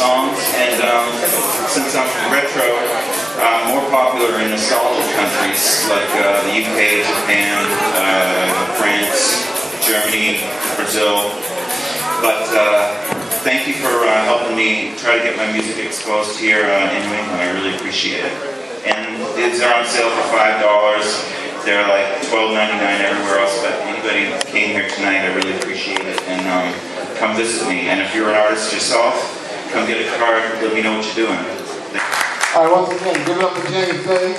songs, and since I'm retro, more popular in nostalgic countries like the UK, Japan, France, Germany, Brazil. But thank you for helping me try to get my music exposed here in New England. I really appreciate it. And these are on sale for $5. They're like $12.99 everywhere else, but anybody who came here tonight, I really appreciate it. And come visit me. And if you're an artist yourself, come get a card, let me know what you're doing. All right, once again, give it up for James Day.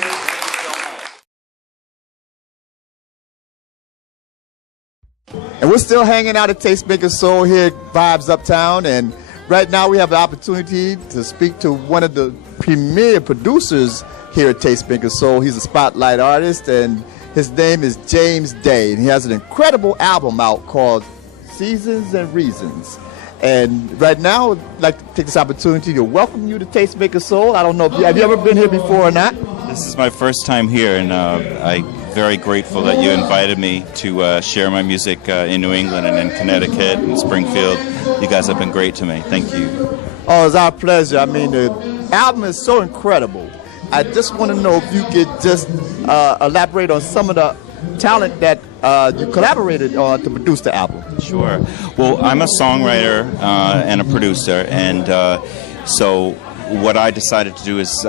And we're still hanging out at Tastemakers Soul here at Vibes Uptown, and right now we have the opportunity to speak to one of the premier producers here at Tastemakers Soul. He's a spotlight artist, and his name is James Day, and he has an incredible album out called Seasons and Reasons. And right now, I'd like to take this opportunity to welcome you to Tastemakers Soul. I don't know if have you ever been here before or not? This is my first time here, and I'm very grateful that you invited me to share my music in New England and in Connecticut and Springfield. You guys have been great to me. Thank you. Oh, it's our pleasure. I mean, the album is so incredible. I just want to know if you could just elaborate on some of the talent that you collaborated on to produce the album. Sure. Well, I'm a songwriter and a producer, and so what I decided to do is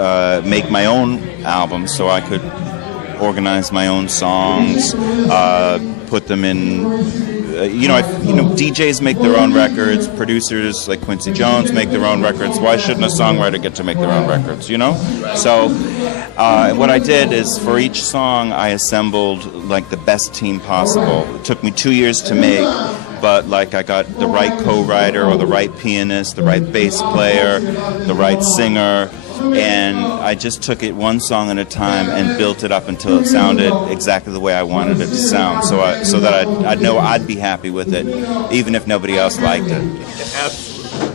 make my own album so I could organize my own songs, put them in. DJs make their own records, producers like Quincy Jones make their own records. Why shouldn't a songwriter get to make their own records, you know? So what I did is for each song I assembled like the best team possible. It took me 2 years to make, but like I got the right co-writer or the right pianist, the right bass player, the right singer, and I just took it one song at a time and built it up until it sounded exactly the way I wanted it to sound, so that I'd know I'd be happy with it, even if nobody else liked it.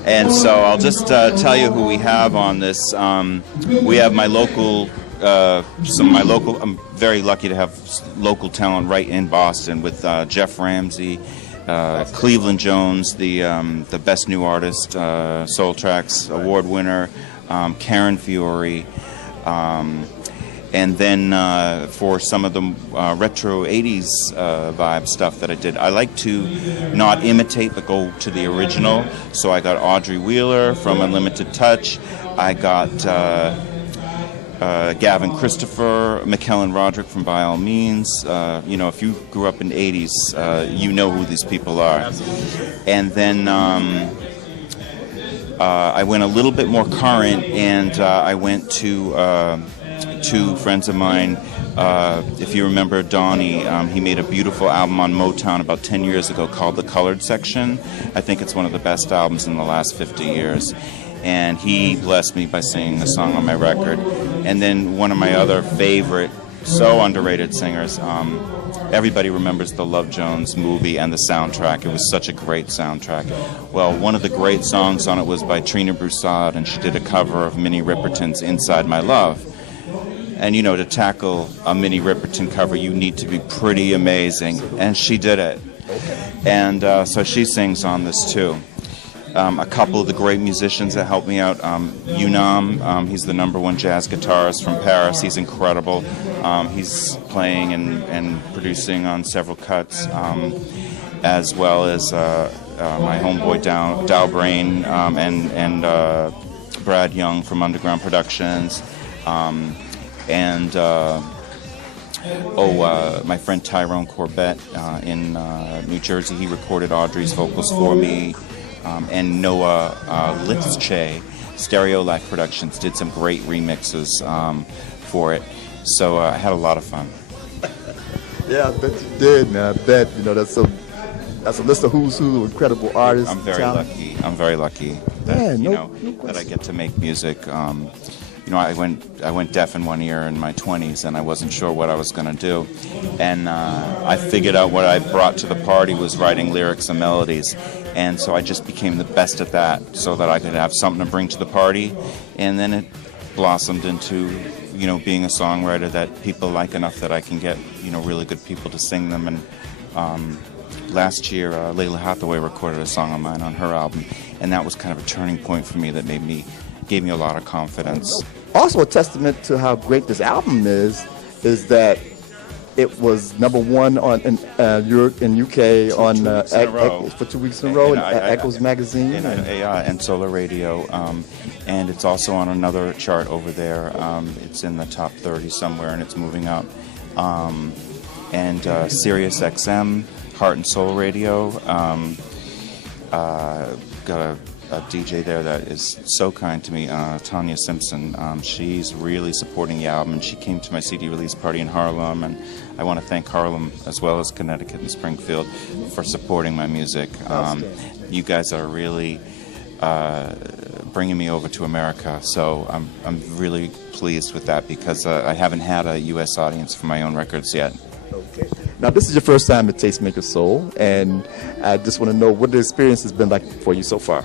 And so I'll just tell you who we have on this. We have my local, I'm very lucky to have local talent right in Boston with Jeff Ramsey, Cleveland Jones, the Best New Artist, Soul Tracks Award winner, Karen Fiore, and then for some of the retro 80s vibe stuff that I did, I like to not imitate but go to the original. So I got Audrey Wheeler from Unlimited Touch, I got Gavin Christopher, McKellen Roderick from By All Means. If you grew up in the 80s, you know who these people are. And then I went a little bit more current, and I went to two friends of mine. If you remember Donnie, he made a beautiful album on Motown about 10 years ago called The Colored Section. I think it's one of the best albums in the last 50 years. And he blessed me by singing a song on my record. And then one of my other favorite, so underrated singers, everybody remembers the Love Jones movie and the soundtrack. It was such a great soundtrack. Well, one of the great songs on it was by Trina Broussard, and she did a cover of Minnie Riperton's Inside My Love. And to tackle a Minnie Riperton cover, you need to be pretty amazing. And she did it. And so she sings on this too. A couple of the great musicians that helped me out, Unam, he's the #1 jazz guitarist from Paris. He's incredible. He's playing and producing on several cuts, as well as my homeboy Dow Brain and Brad Young from Underground Productions, and my friend Tyrone Corbett in New Jersey. He recorded Audrey's vocals for me. And Noah Lipsche, Stereo Life Productions, did some great remixes for it. So I had a lot of fun. Yeah, I bet you did, man. I bet, that's a list of who's who of incredible artists. I'm very lucky. I'm very lucky that, that I get to make music. I went deaf in one ear in my 20s, and I wasn't sure what I was going to do. And I figured out what I brought to the party was writing lyrics and melodies. And so I just became the best at that so that I could have something to bring to the party. And then it blossomed into, being a songwriter that people like enough that I can get, really good people to sing them. And last year, Layla Hathaway recorded a song of mine on her album, and that was kind of a turning point for me that gave me a lot of confidence. Also, a testament to how great this album is that it was #1 in Europe and UK for 2 weeks in a row in Echoes magazine and Solar Radio, and it's also on another chart over there. It's in the top 30 somewhere, and it's moving up. And Sirius XM, Heart and Soul Radio, got a DJ there that is so kind to me, Tanya Simpson. She's really supporting the album, and she came to my CD release party in Harlem, and I want to thank Harlem as well as Connecticut and Springfield for supporting my music. You guys are really bringing me over to America, so I'm really pleased with that, because I haven't had a U.S. audience for my own records yet. Okay. Now, this is your first time at Tastemakers Soul, and I just want to know what the experience has been like for you so far.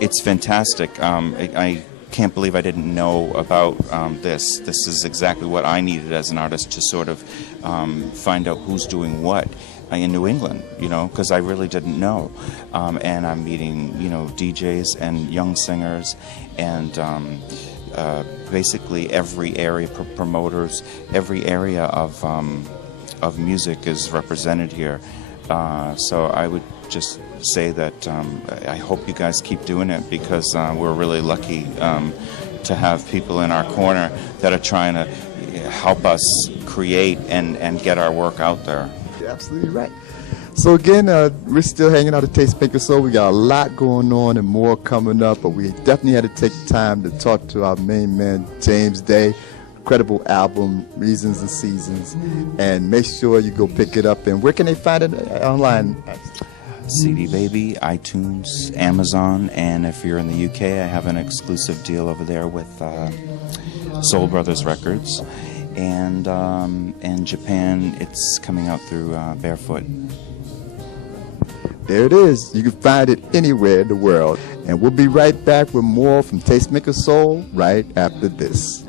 It's fantastic. I can't believe I didn't know about this. This is exactly what I needed as an artist, to sort of find out who's doing what in New England, because I really didn't know. And I'm meeting, DJs and young singers, and basically every area, promoters, every area of music is represented here. So I would just say that I hope you guys keep doing it, because we're really lucky to have people in our corner that are trying to help us create and get our work out there. You're absolutely right. So again, we're still hanging out at Tastemakers Soul. We got a lot going on and more coming up, but we definitely had to take time to talk to our main man, James Day. Incredible album, Reasons and Seasons, and make sure you go pick it up. And where can they find it online? CD Baby, iTunes, Amazon, and if you're in the UK, I have an exclusive deal over there with Soul Brothers Records, and in Japan, it's coming out through Barefoot. There it is. You can find it anywhere in the world. And we'll be right back with more from Tastemakers Soul right after this.